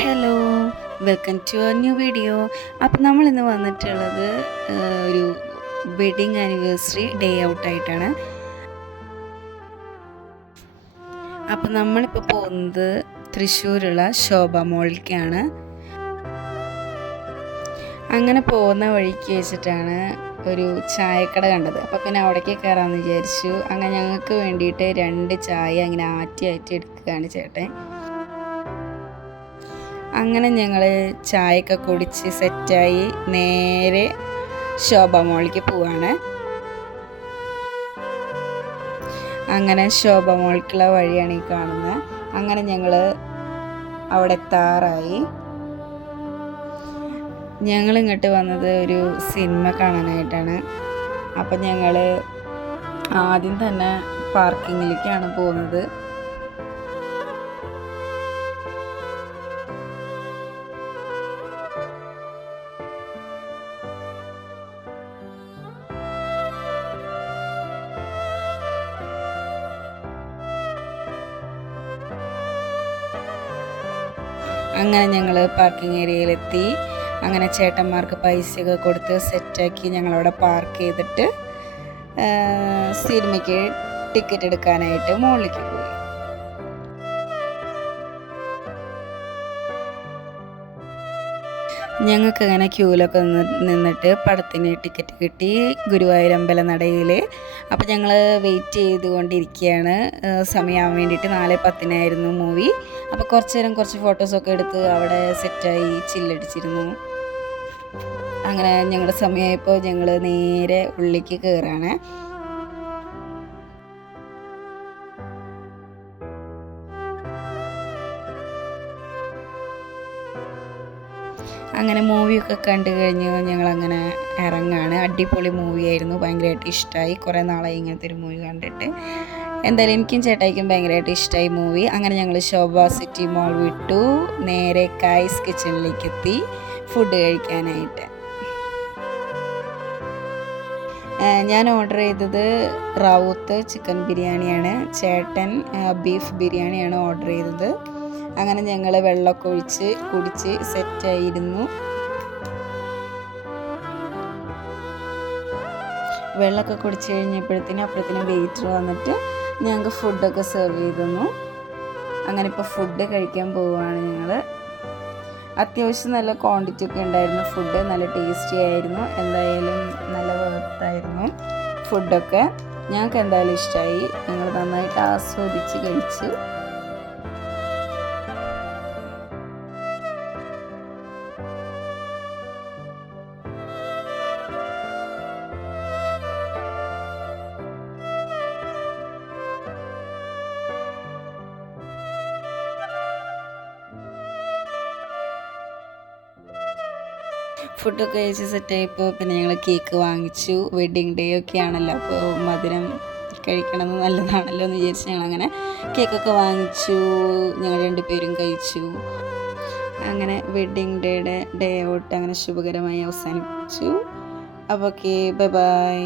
Hello, welcome to a new video. അപ്പം നമ്മളിന്ന് വന്നിട്ടുള്ളത് ഒരു വെഡിങ് ആനിവേഴ്സറി ഡേ ഔട്ടായിട്ടാണ്. അപ്പം നമ്മളിപ്പോൾ പോകുന്നത് തൃശ്ശൂരുള്ള ശോഭ മോളിലേക്കാണ്. അങ്ങനെ പോകുന്ന വഴിക്ക് വെച്ചിട്ടാണ് ഒരു ചായക്കട കണ്ടത്. അപ്പോൾ പിന്നെ അവിടേക്ക് കയറാമെന്ന് വിചാരിച്ചു. അങ്ങനെ ഞങ്ങൾക്ക് വേണ്ടിയിട്ട് 2 ചായ അങ്ങനെ ആറ്റി എടുക്കുകയാണ് ചേട്ടൻ. അങ്ങനെ ഞങ്ങൾ ചായയൊക്കെ കുടിച്ച് സെറ്റായി നേരെ ശോഭ മോളിലേക്ക് പോവാണ്. അങ്ങനെ ശോഭ മോളിലേക്കുള്ള വഴിയാണ് ഈ കാണുന്നത്. അങ്ങനെ ഞങ്ങൾ അവിടെ എത്താറായി. ഞങ്ങൾ ഇങ്ങോട്ട് വന്നത് ഒരു സിനിമ കാണാനായിട്ടാണ്. അപ്പം ഞങ്ങൾ ആദ്യം തന്നെ പാർക്കിങ്ങിലേക്കാണ് പോകുന്നത്. അങ്ങനെ ഞങ്ങൾ പാർക്കിംഗ് ഏരിയയിലെത്തി. അങ്ങനെ ചേട്ടന്മാർക്ക് പൈസയൊക്കെ കൊടുത്ത് സെറ്റാക്കി ഞങ്ങളവിടെ പാർക്ക് ചെയ്തിട്ട് സിനിമയ്ക്ക് ടിക്കറ്റ് എടുക്കാനായിട്ട് മുകളിലേക്ക് പോയി. ഞങ്ങൾക്ക് അങ്ങനെ ക്യൂലൊക്കെ നിന്നിട്ട് പടത്തിന് ടിക്കറ്റ് കിട്ടി ഗുരുവായൂർ അമ്പലനടയിൽ. അപ്പോൾ ഞങ്ങൾ വെയിറ്റ് ചെയ്തുകൊണ്ടിരിക്കുകയാണ്. സമയമാകാൻ വേണ്ടിയിട്ട് 4:10 മൂവി. അപ്പോൾ കുറച്ച് ഫോട്ടോസൊക്കെ എടുത്ത് അവിടെ സെറ്റായി ചില്ലടിച്ചിരുന്നു. അങ്ങനെ ഞങ്ങളുടെ സമയമായപ്പോൾ ഞങ്ങൾ നേരെ ഉള്ളിലേക്ക് കയറാണ്. അങ്ങനെ മൂവിയൊക്കെ കണ്ടു കഴിഞ്ഞ് ഞങ്ങളങ്ങനെ ഇറങ്ങാണ്. അടിപൊളി മൂവിയായിരുന്നു, ഭയങ്കരമായിട്ട് ഇഷ്ടമായി. കുറേ നാളായി ഇങ്ങനത്തെ ഒരു മൂവി കണ്ടിട്ട്. എന്തായാലും എനിക്കും ചേട്ടായിക്കും ഭയങ്കരമായിട്ട് ഇഷ്ടമായി മൂവി. അങ്ങനെ ഞങ്ങൾ ശോഭ സിറ്റി മോൾ വിട്ടു നേരെ കായ്സ് കിച്ചണിലേക്ക് എത്തി ഫുഡ് കഴിക്കാനായിട്ട്. ഞാൻ ഓർഡർ ചെയ്തത് റാവുത്ത് ചിക്കൻ ബിരിയാണിയാണ്. ചേട്ടൻ ബീഫ് ബിരിയാണിയാണ് ഓർഡർ ചെയ്തത്. അങ്ങനെ ഞങ്ങൾ വെള്ളമൊക്കെ ഒഴിച്ച് കുടിച്ച് സെറ്റായിരുന്നു. വെള്ളമൊക്കെ കുടിച്ച് കഴിഞ്ഞപ്പോഴത്തേനും വെയിറ്റർ വന്നിട്ട് ഞങ്ങൾക്ക് ഫുഡൊക്കെ സെർവ് ചെയ്തു. അങ്ങനെ ഇപ്പോൾ ഫുഡ് കഴിക്കാൻ പോവുകയാണ് ഞങ്ങൾ. അത്യാവശ്യം നല്ല ക്വാണ്ടിറ്റി ഒക്കെ ഉണ്ടായിരുന്നു. ഫുഡ് നല്ല ടേസ്റ്റി ആയിരുന്നു. എന്തായാലും നല്ല വർത്തായിരുന്നു ഫുഡൊക്കെ. ഞങ്ങൾക്ക് എന്തായാലും ഇഷ്ടമായി. ഞങ്ങൾ നന്നായിട്ട് ആസ്വദിച്ച് കഴിച്ചു. ഫുഡൊക്കെ കഴിച്ച് സെറ്റായപ്പോൾ പിന്നെ ഞങ്ങൾ കേക്ക് വാങ്ങിച്ചു. വെഡ്ഡിങ് ഡേ ഒക്കെ ആണല്ലോ, അപ്പോൾ മധുരം കഴിക്കണമെന്ന് നല്ലതാണല്ലോ എന്ന് വിചാരിച്ച് ഞങ്ങളങ്ങനെ കേക്കൊക്കെ വാങ്ങിച്ചു. ഞങ്ങൾ 2 പേരും കഴിച്ചു. അങ്ങനെ വെഡ്ഡിങ് ഡേ ഔട്ട് അങ്ങനെ ശുഭകരമായി അവസാനിപ്പിച്ചു. അപ്പോൾ ഓക്കെ, ബൈ ബൈ.